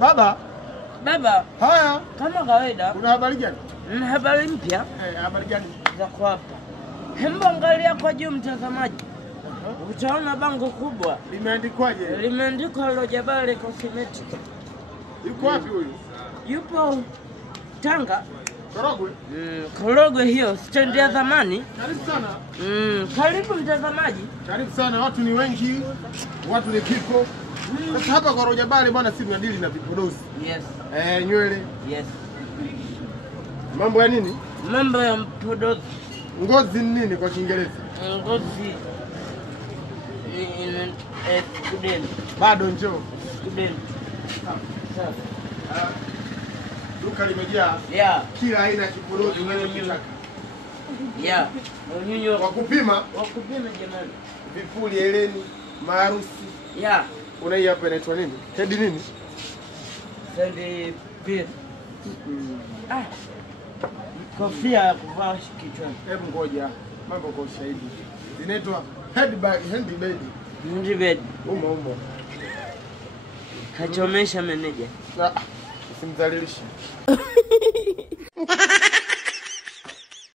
Baba. Baba. Haya. Kama kawaida. Kuna habari gani? Habari mpya. Habari gani? Za kwa hapa. Hemba angalia kwa juu mtazamaji. Utaona bango kubwa. Limeandikwaje? Limeandikwa Rojabale Cosmetics. Yuko wapi huyu? Yupo Tanga. Korogwe? Korogwe hiyo, stendi ya zamani. Karibu sana. Karibu mtazamaji. Karibu sana, watu ni wengi. Watu ni kiko. Sasa hapa kwa Rojabale bwana sisi tunadili na vipodozi. Yes. Nywele. Yes. Mambo ya nini? Mambo ya vipodozi. Ngozi ni nini kwa Kiingereza? Ngozi. Student. Bado njoo. Student. Sawa. Duka limejaa. Yeah. Kila aina ya kipodozi unachotaka. Yeah. Unyunyu Wa kupima jamani. Vipuli, heleni, maharusi. Yeah. Una hii hapa inaitwa nini? Head nini? Head piece. Kofia ya kuvaa kichwani. Hebu ngoja. Mambo kwa ushahidi. Zinaitwa handbag. Handbag. Umo. Kachomesha meneja. Usimdhalilishe.